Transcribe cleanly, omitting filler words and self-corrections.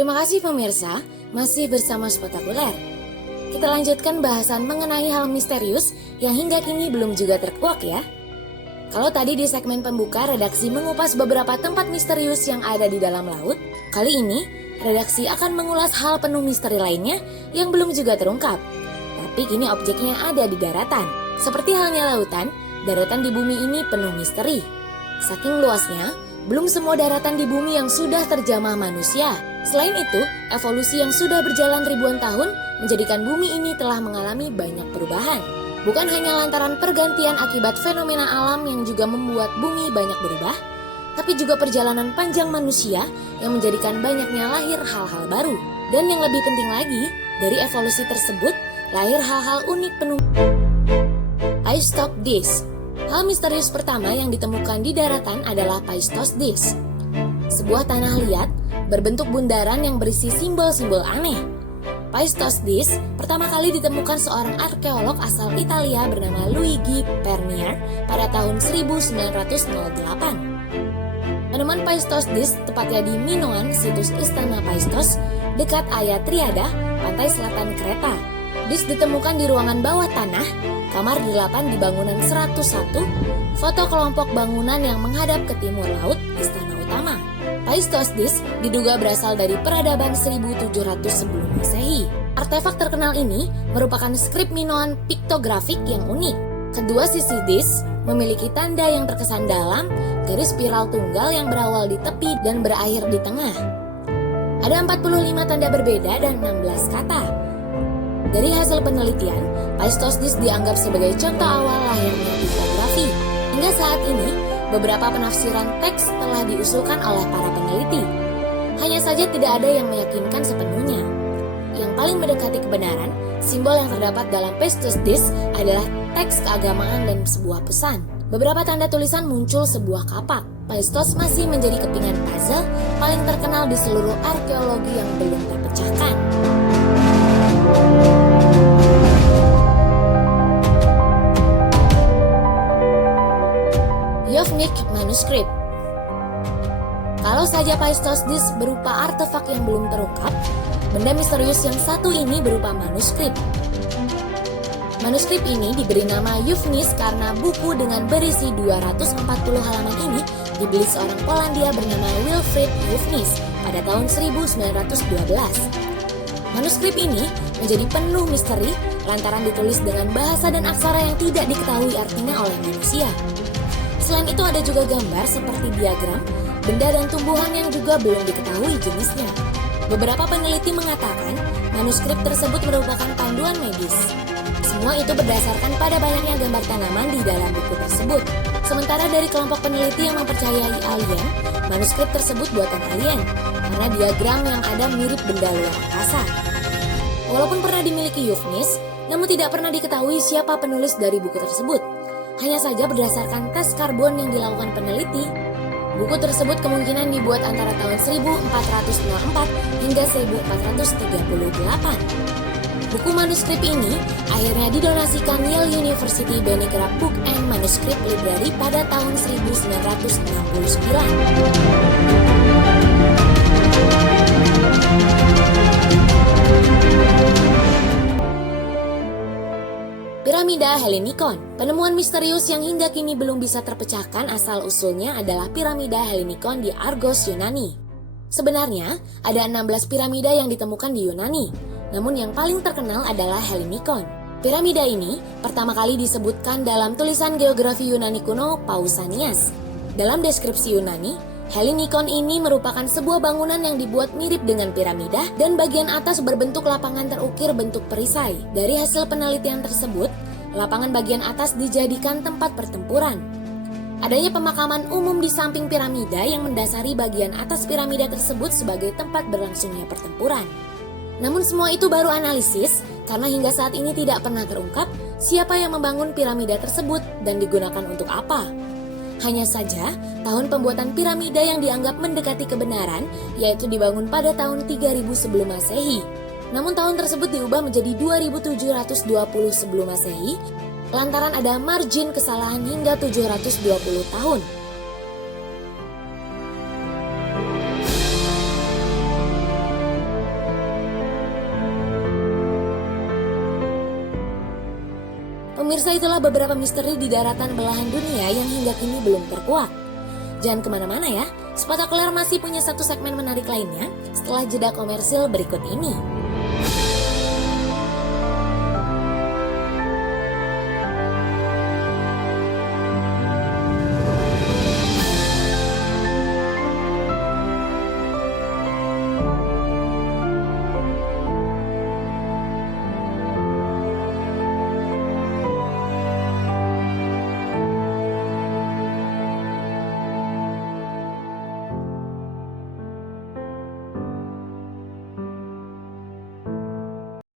Terima kasih pemirsa, masih bersama Spektakuler. Kita lanjutkan bahasan mengenai hal misterius yang hingga kini belum juga terkuak ya. Kalau tadi di segmen pembuka redaksi mengupas beberapa tempat misterius yang ada di dalam laut, kali ini redaksi akan mengulas hal penuh misteri lainnya yang belum juga terungkap. Tapi kini objeknya ada di daratan. Seperti halnya lautan, daratan di bumi ini penuh misteri. Saking luasnya, belum semua daratan di bumi yang sudah terjamah manusia. Selain itu, evolusi yang sudah berjalan ribuan tahun menjadikan bumi ini telah mengalami banyak perubahan. Bukan hanya lantaran pergantian akibat fenomena alam yang juga membuat bumi banyak berubah, tapi juga perjalanan panjang manusia yang menjadikan banyaknya lahir hal-hal baru. Dan yang lebih penting lagi, dari evolusi tersebut, lahir hal-hal unik penuh. Paistocks Disk. Hal misterius pertama yang ditemukan di daratan adalah Paistocks Disk. Sebuah tanah liat berbentuk bundaran yang berisi simbol-simbol aneh. Paistocks Disk pertama kali ditemukan seorang arkeolog asal Italia bernama Luigi Pernier pada tahun 1908. Penemuan Paistocks Disk tepatnya di Minoan, situs Istana Paistos, dekat Aia Triada, pantai selatan Kreta. Disk ditemukan di ruangan bawah tanah, kamar 8 di bangunan 101, foto kelompok bangunan yang menghadap ke timur laut, istana utama. Paistocks Disk diduga berasal dari peradaban 1700 sebelum Masehi. Artefak terkenal ini merupakan skrip Minoan piktografik yang unik. Kedua sisi disk memiliki tanda yang terkesan dalam, garis spiral tunggal yang berawal di tepi dan berakhir di tengah. Ada 45 tanda berbeda dan 16 kata. Dari hasil penelitian, Paistocks Disk dianggap sebagai contoh awal lahirnya piktografi. Hingga saat ini, beberapa penafsiran teks telah diusulkan oleh para peneliti. Hanya saja tidak ada yang meyakinkan sepenuhnya. Yang paling mendekati kebenaran, simbol yang terdapat dalam Paistocks Disk adalah teks keagamaan dan sebuah pesan. Beberapa tanda tulisan muncul sebuah kapak. Paistocks masih menjadi kepingan puzzle paling terkenal di seluruh arkeologi yang belum terpecahkan. Yovnik Manuskrip. Kalau saja Paistocks Disk berupa artefak yang belum terungkap, benda misterius yang satu ini berupa manuskrip. Manuskrip ini diberi nama Yuvnis karena buku dengan berisi 240 halaman ini dibeli seorang Polandia bernama Wilfrid Yuvnis pada tahun 1912. Manuskrip ini menjadi penuh misteri lantaran ditulis dengan bahasa dan aksara yang tidak diketahui artinya oleh manusia. Selain itu ada juga gambar seperti diagram, benda dan tumbuhan yang juga belum diketahui jenisnya. Beberapa peneliti mengatakan manuskrip tersebut merupakan panduan medis. Semua itu berdasarkan pada banyaknya gambar tanaman di dalam buku tersebut. Sementara dari kelompok peneliti yang mempercayai alien, manuskrip tersebut buatan alien karena diagram yang ada mirip benda luar angkasa. Walaupun pernah dimiliki Yuvnis, namun tidak pernah diketahui siapa penulis dari buku tersebut. Hanya saja berdasarkan tes karbon yang dilakukan peneliti, buku tersebut kemungkinan dibuat antara tahun 1404 hingga 1438. Buku manuskrip ini akhirnya didonasikan Yale University Banneker Book and Manuscript Library pada tahun 1969. Piramida Hellinikon. Penemuan misterius yang hingga kini belum bisa terpecahkan asal-usulnya adalah piramida Hellinikon di Argos, Yunani. Sebenarnya, ada 16 piramida yang ditemukan di Yunani, namun yang paling terkenal adalah Hellinikon. Piramida ini pertama kali disebutkan dalam tulisan geografi Yunani kuno Pausanias. Dalam deskripsi Yunani, Hellinikon ini merupakan sebuah bangunan yang dibuat mirip dengan piramida dan bagian atas berbentuk lapangan terukir bentuk perisai. Dari hasil penelitian tersebut, lapangan bagian atas dijadikan tempat pertempuran. Adanya pemakaman umum di samping piramida yang mendasari bagian atas piramida tersebut sebagai tempat berlangsungnya pertempuran. Namun semua itu baru analisis karena hingga saat ini tidak pernah terungkap siapa yang membangun piramida tersebut dan digunakan untuk apa. Hanya saja, tahun pembuatan piramida yang dianggap mendekati kebenaran yaitu dibangun pada tahun 3000 sebelum Masehi. Namun tahun tersebut diubah menjadi 2720 sebelum Masehi lantaran ada margin kesalahan hingga 720 tahun. Pemirsa, itulah beberapa misteri di daratan belahan dunia yang hingga kini belum terkuak. Jangan kemana-mana ya, Spotakuler masih punya satu segmen menarik lainnya setelah jeda komersil berikut ini.